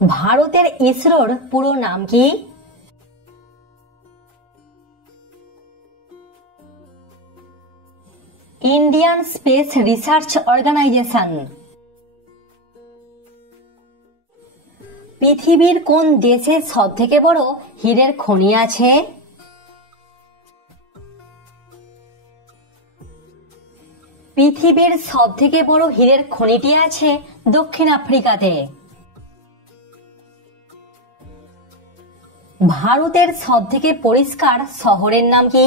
ভারতের ইসরোর পুরো নাম কি? Indian Space Research Organisation. পৃথিবীর কোন দেশে সবথেকে বড় হীরের খনি আছে? পৃথিবীর সবথেকে বড় হীরের খনিটি আছে দক্ষিণ আফ্রিকাতে। ভারতের সবথেকে পরিষ্কার শহরের নাম কি?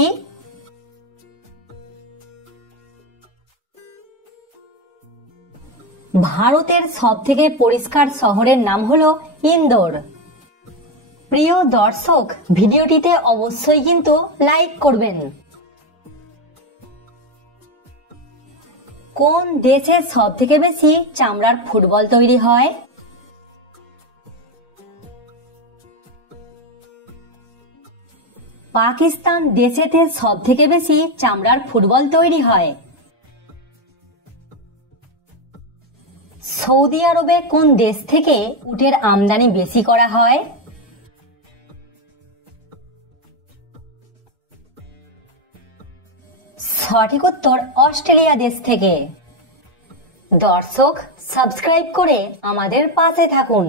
ভারতের সবথেকে পরিষ্কার শহরের নাম হলো ইন্দোর। প্রিয় দর্শক, ভিডিওটিতে অবশ্যই কিন্তু লাইক করবেন। কোন দেশে সবথেকে বেশি চামড়ার ফুটবল তৈরি হয়? পাকিস্তান দেশেতে সবথেকে বেশি চামড়ার ফুটবল তৈরি হয়। সৌদি আরবে কোন দেশ থেকে উটের আমদানি বেশি করা হয়? সঠিক উত্তর অস্ট্রেলিয়া দেশ থেকে। দর্শক, সাবস্ক্রাইব করে আমাদের পাশে থাকুন।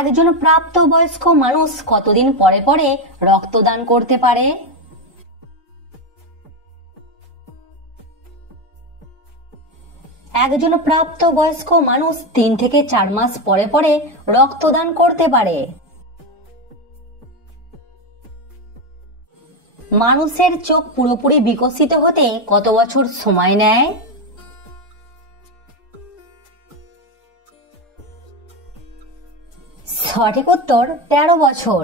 একজন প্রাপ্তবয়স্ক মানুষ কতদিন পরে পরে রক্তদান করতে পারে? একজন প্রাপ্তবয়স্ক মানুষ 3 থেকে 4 মাস পরে পরে রক্তদান করতে পারে। মানুষের চোখ পুরোপুরি বিকশিত হতে কত বছর সময় নেয়? সঠিক উত্তর 13 বছর।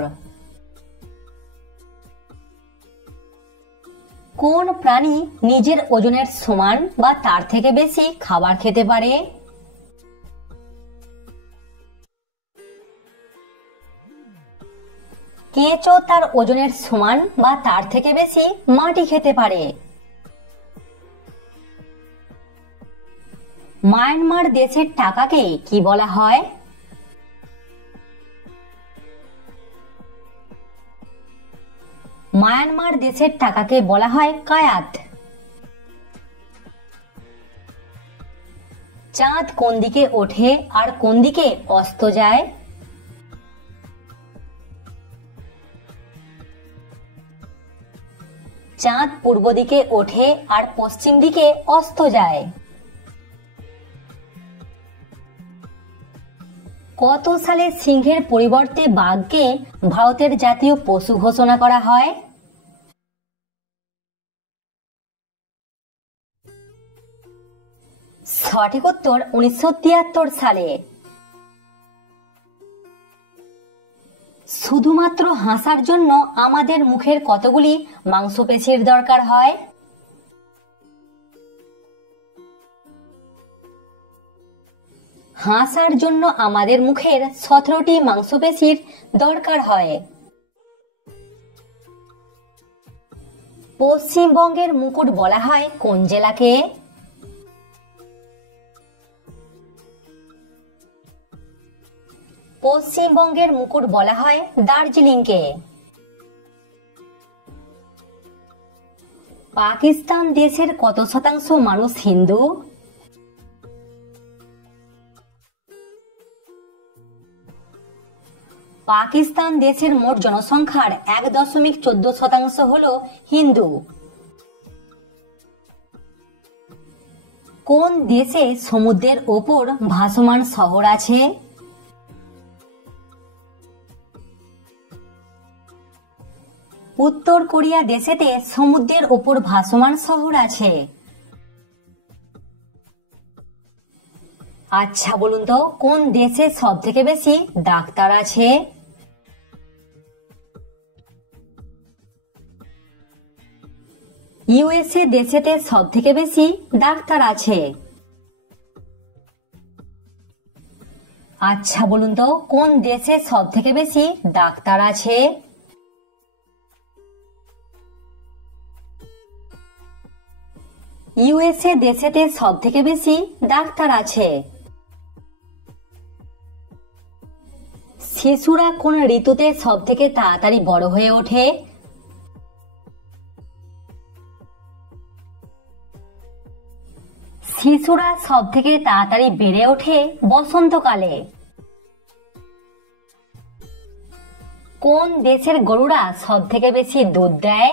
কোন প্রাণী নিজের ওজনের সমান বা তার থেকে বেশি খাবার খেতে পারে? কেঁচো তার ওজনের সমান বা তার থেকে বেশি মাটি খেতে পারে। মায়ানমার দেশের টাকাকে কি বলা হয়? মায়ানমার দেশের টাকাকে বলা হয় কায়াত। চাঁদ কোন দিকে ওঠে আর কোন দিকে অস্ত যায়? চাঁদ পূর্ব দিকে ওঠে আর পশ্চিম দিকে অস্ত যায়। কত সালে সিংহের পরিবর্তে বাঘকে ভারতের জাতীয় পশু ঘোষণা করা হয়? সঠিক উত্তর 1973 সালে। শুধুমাত্র হাসার জন্য আমাদের মুখের কতগুলি মাংসপেশির দরকার হয়? হাসার জন্য আমাদের মুখের 17টি মাংসপেশির দরকার হয়। পশ্চিমবঙ্গের মুকুট বলা হয় কোন জেলাকে? পশ্চিমবঙ্গের মুকুট বলা হয় দার্জিলিংকে। পাকিস্তান দেশের কত শতাংশ মানুষ হিন্দু? পাকিস্তান দেশের মোট জনসংখ্যার 1.14% হলো হিন্দু। কোন দেশে সমুদ্রের ওপর ভাসমান শহর আছে? উত্তর কোরিয়া দেশেতে সমুদ্রের ওপর ভাসমান শহর আছে। আচ্ছা বলুন তো, কোন দেশে সবথেকে বেশি ডাক্তার আছে? ইউএসএ দেশেতে সবথেকে বেশি ডাক্তার আছে। আচ্ছা বলুন তো, কোন দেশে সবথেকে বেশি ডাক্তার আছে? ইউএসএ দেশেতে সবথেকে বেশি ডাক্তার আছে। শিশুরা কোন ঋতুতে সব থেকে তাড়াতাড়ি বড় হয়ে ওঠে? শিশুরা সব থেকে তাড়াতাড়ি বেড়ে ওঠে বসন্তকালে। কোন দেশের গরুরা সব থেকে বেশি দুধ দেয়?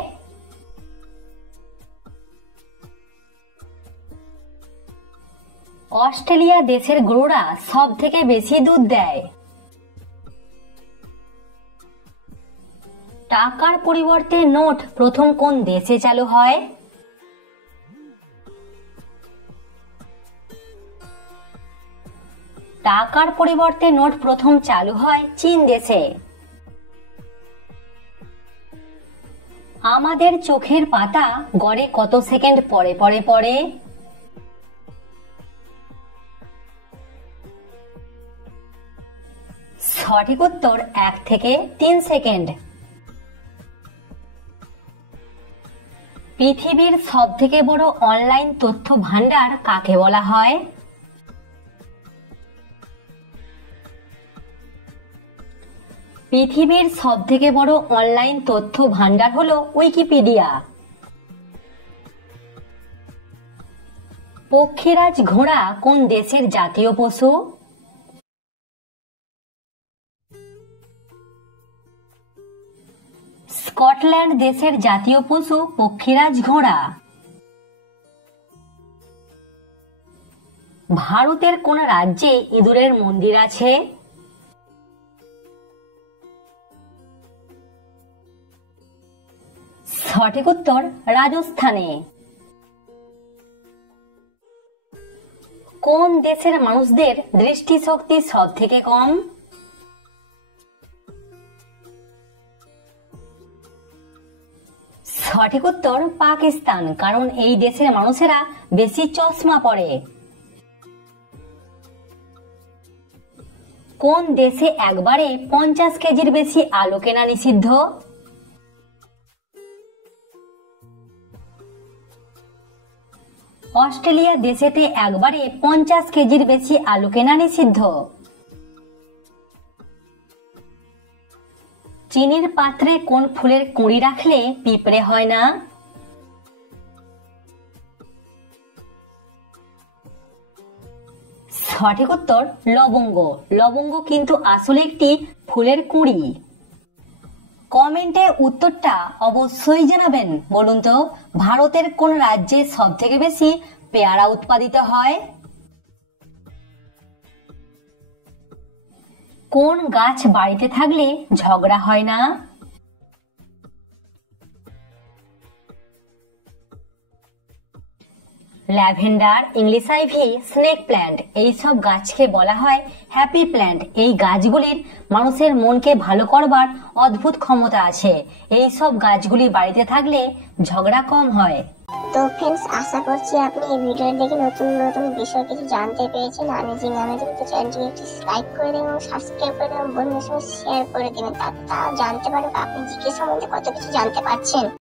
অস্ট্রেলিয়া দেশের গরুরা সব থেকে বেশি দুধ দেয়। টাকার পরিবর্তে নোট প্রথম কোন দেশে চালু হয়? টাকার পরিবর্তে নোট প্রথম চালু হয় চীন দেশে। আমাদের চোখের পাতা গড়ে কত সেকেন্ড পরে পরে পড়ে? সঠিক উত্তর 1 থেকে 3 সেকেন্ড। পৃথিবীর সব থেকে বড় অনলাইন তথ্য ভান্ডার কাকে বলা হয়? পৃথিবীর সব থেকে বড় অনলাইন তথ্য ভান্ডার হলো উইকিপিডিয়া। পক্ষীরাজ ঘোড়া কোন দেশের জাতীয় পশু? স্কটল্যান্ড দেশের জাতীয় পশু পক্ষীরাজ ঘোড়া। ভারতের কোন রাজ্যে ইঁদুরের মন্দির আছে? সঠিক উত্তর রাজস্থানে। কোন দেশের মানুষদের দৃষ্টিশক্তি সব থেকে কম? সঠিক উত্তর পাকিস্তান, কারণ এই দেশের মানুষেরা বেশি চশমা পরে। কোন দেশে একবারে 50 কেজির বেশি আলু কেনা নিষিদ্ধ? অস্ট্রেলিয়া দেশেতে একবারে 50 কেজির বেশি আলু কেনা নিষিদ্ধ। চিনির পাত্রে কোন ফুলের কুঁড়ি রাখলে পিঁপড়ে হয় না? সঠিক উত্তর লবঙ্গ। লবঙ্গ কিন্তু আসলে একটি ফুলের কুঁড়ি। কমেন্টে উত্তরটা অবশ্যই জানাবেন। বলুন তো, ভারতের কোন রাজ্যে সব থেকে বেশি পেয়ারা উৎপাদিত হয়? কোন গাছ বাড়িতে থাকলে ঝগড়া হয় না? Lavender, English ivy, snake plant এইসব গাছকে বলা হয় হ্যাপি প্ল্যান্ট। এই গাছগুলির মানুষের মনকে ভালো করবার অদ্ভুত ক্ষমতা আছে। এই সব গাছগুলি বাড়িতে থাকলে ঝগড়া কম হয়। তো ফ্রেন্ডস, আশা করছি আপনি এই ভিডিও দেখে নতুন নতুন বিষয় কিছু জানতে পেরেছেন। আমেজিং তো চ্যানেলটিকে একটি লাইক করে দেবেন এবং সাবস্ক্রাইব করে দেবেন, বন্ধুদের সঙ্গে শেয়ার করে দেবেন, তারা জানতে পারবে আপনি জিকে সম্বন্ধে কত কিছু জানতে পারছেন।